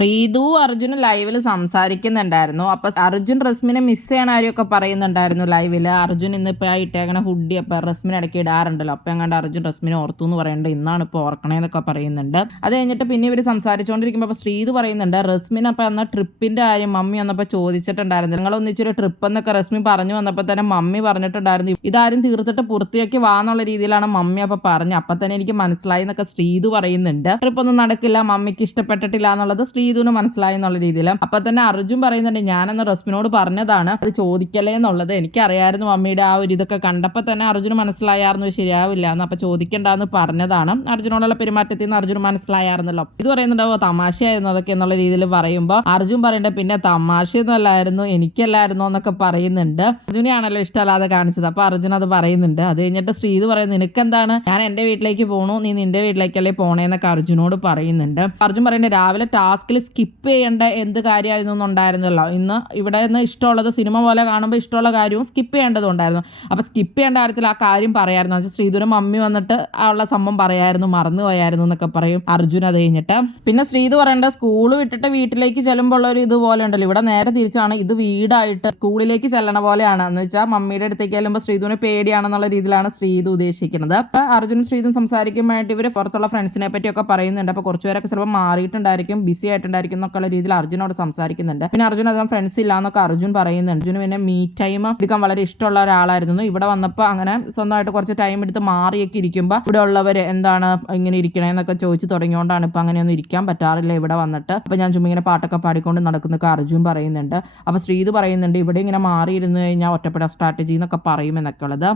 ശ്രീതു അർജുനും ലൈവിൽ സംസാരിക്കുന്നുണ്ടായിരുന്നു. അപ്പൊ അർജുൻ റസ്മിനെ മിസ് ചെയ്യണ കാര്യമൊക്കെ പറയുന്നുണ്ടായിരുന്നു ലൈവില്. അർജുൻ ഇന്നിപ്പോ ഇട്ടേക്കണ ഹുഡി അപ്പൊ റസ്മിന് ഇടയ്ക്ക് ഇടാറുണ്ടല്ലോ, അപ്പൊ എങ്ങാണ്ട് അർജുൻ റസ്മിനെ ഓർത്തു എന്ന് പറയുന്നുണ്ട്. ഇന്നാണ് ഇപ്പൊ ഓർക്കണേന്നൊക്കെ പറയുന്നുണ്ട്. അത് കഴിഞ്ഞിട്ട് പിന്നെ ഇവർ സംസാരിച്ചുകൊണ്ടിരിക്കുമ്പോൾ അപ്പൊ ശ്രീതു പറയുന്നുണ്ട് റസ്മിൻ അപ്പൊ അന്ന് ട്രിപ്പിന്റെ കാര്യം മമ്മി വന്നപ്പോ ചോദിച്ചിട്ടുണ്ടായിരുന്നു, നിങ്ങൾ ഒന്നിച്ചൊരു ട്രിപ്പ് എന്നൊക്കെ റസ്മി പറഞ്ഞു വന്നപ്പോ തന്നെ മമ്മി പറഞ്ഞിട്ടുണ്ടായിരുന്നു ഇതാരും തീർത്തിട്ട് പൂർത്തിയാക്കി വാന്നുള്ള രീതിയിലാണ് മമ്മി അപ്പൊ പറഞ്ഞു. അപ്പൊ തന്നെ എനിക്ക് മനസ്സിലായി എന്നൊക്കെ ശ്രീതു പറയുന്നുണ്ട്. ട്രിപ്പൊന്നും നടക്കില്ല, മമ്മിക്ക് ഇഷ്ടപ്പെട്ടിട്ടില്ല എന്നുള്ളത് ശ്രീതുവിന് മനസ്സിലായി എന്നുള്ള രീതിയിൽ. അപ്പൊ തന്നെ അർജുൻ പറയുന്നുണ്ട് ഞാനെന്ന് റസ്മിനോട് പറഞ്ഞതാണ് അത് ചോദിക്കലേ എന്നുള്ളത്, എനിക്കറിയായിരുന്നു മമ്മിയുടെ ആ ഒരു ഇതൊക്കെ കണ്ടപ്പോൾ തന്നെ അർജുന് മനസ്സിലായായിരുന്നു ശരിയാവില്ല എന്ന്, അപ്പൊ ചോദിക്കണ്ടെന്ന് പറഞ്ഞതാണ്. അർജുനോടുള്ള പെരുമാറ്റത്തിൽ നിന്ന് അർജുന് മനസ്സിലായായിരുന്നല്ലോ. ഇത് പറയുന്നുണ്ടാവോ തമാശയായിരുന്നു അതൊക്കെ എന്നുള്ള രീതിയിൽ പറയുമ്പോൾ അർജുൻ പറയണ്ട പിന്നെ തമാശയൊന്നും അല്ലായിരുന്നു എനിക്കല്ലായിരുന്നോ എന്നൊക്കെ പറയുന്നുണ്ട്. അർജുനെയാണല്ലോ ഇഷ്ടമല്ലാതെ കാണിച്ചത്, അപ്പൊ അർജുൻ അത് പറയുന്നുണ്ട്. അത് കഴിഞ്ഞിട്ട് ശ്രീതു പറയുന്നു നിനക്കെന്താണ്, ഞാൻ എന്റെ വീട്ടിലേക്ക് പോണു, നീ നിന്റെ വീട്ടിലേക്കല്ലേ പോണേന്നൊക്കെ അർജുനോട് പറയുന്നുണ്ട്. അർജുൻ പറയുന്നത് രാവിലെ ടാസ്കിൽ സ്കിപ്പ് ചെയ്യേണ്ട എന്ത് കാര്യമായിരുന്നു എന്നുണ്ടായിരുന്നല്ലോ, ഇന്ന് ഇവിടെ നിന്ന് ഇഷ്ടമുള്ളത് സിനിമ പോലെ കാണുമ്പോൾ ഇഷ്ടമുള്ള കാര്യവും സ്കിപ്പ് ചെയ്യേണ്ടതുണ്ടായിരുന്നു. അപ്പൊ സ്കിപ്പ് ചെയ്യേണ്ട കാര്യത്തിൽ ആ കാര്യം പറയായിരുന്നു, അത് ശ്രീധുവിന്റെ മമ്മി വന്നിട്ട് ഉള്ള സംഭവം പറയായിരുന്നു, മറന്നു പോയായിരുന്നു എന്നൊക്കെ പറയും അർജുൻ. അത് കഴിഞ്ഞിട്ട് പിന്നെ ശ്രീധു പറയേണ്ട സ്കൂൾ വിട്ടിട്ട് വീട്ടിലേക്ക് ചെല്ലുമ്പോൾ ഉള്ള ഒരു ഇതുപോലെ ഉണ്ടല്ലോ, ഇവിടെ നേരെ തിരിച്ചാണ്, ഇത് വീടായിട്ട് സ്കൂളിലേക്ക് ചെല്ലണ പോലെയാണ് എന്ന് വെച്ചാൽ മമ്മിയുടെ അടുത്തേക്ക് ചെല്ലുമ്പോൾ ശ്രീധുവിന് പേടിയാണെന്നുള്ള രീതിയിലാണ് ശ്രീധു ഉദ്ദേശിക്കുന്നത്. അപ്പൊ അർജുനും ശ്രീധുവും സംസാരിക്കുമ്പോഴായിട്ട് ഇവർ പുറത്തുള്ള ഫ്രണ്ട്സിനെ പറ്റിയൊക്കെ പറയുന്നുണ്ട്. അപ്പൊ കുറച്ചുപേരൊക്കെ ചിലപ്പോൾ മാറിയിട്ടുണ്ടായിരിക്കും, ബിസി ആയിട്ടുണ്ടായിരിക്കും എന്നൊക്കെയുള്ള രീതിയിൽ അർജുനോട് സംസാരിക്കുന്നുണ്ട്. പിന്നെ അർജുൻ അധികം ഫ്രണ്ട്സ് ഇല്ല എന്നൊക്കെ അർജുൻ പറയുന്നുണ്ട്. അർജുന് പിന്നെ മീ ടൈം എടുക്കാൻ വളരെ ഇഷ്ടമുള്ള ഒരാളായിരുന്നു. ഇവിടെ വന്നപ്പോൾ അങ്ങനെ സ്വന്തമായിട്ട് കുറച്ച് ടൈം എടുത്ത് മാറിയൊക്കെ ഇരിക്കുമ്പോൾ ഇവിടെ ഉള്ളവര് എന്താണ് ഇങ്ങനെ ഇരിക്കണേന്നൊക്കെ ചോദിച്ചു തുടങ്ങിയോണ്ടാണ് ഇപ്പൊ അങ്ങനെയൊന്നും ഇരിക്കാൻ പറ്റാറില്ല ഇവിടെ വന്നിട്ട്. അപ്പൊ ഞാൻ ചുമ്മാ ഇങ്ങനെ പാട്ടൊക്കെ പാടിക്കൊണ്ട് നടക്കുന്നൊക്കെ അർജുൻ പറയുന്നുണ്ട്. അപ്പൊ ശ്രീതു പറയുന്നുണ്ട് ഇവിടെ ഇങ്ങനെ മാറിയിരുന്നു കഴിഞ്ഞാൽ ഒറ്റപ്പെട്ട സ്ട്രാറ്റജി എന്നൊക്കെ പറയുമെന്നൊക്കെ ഉള്ളത്.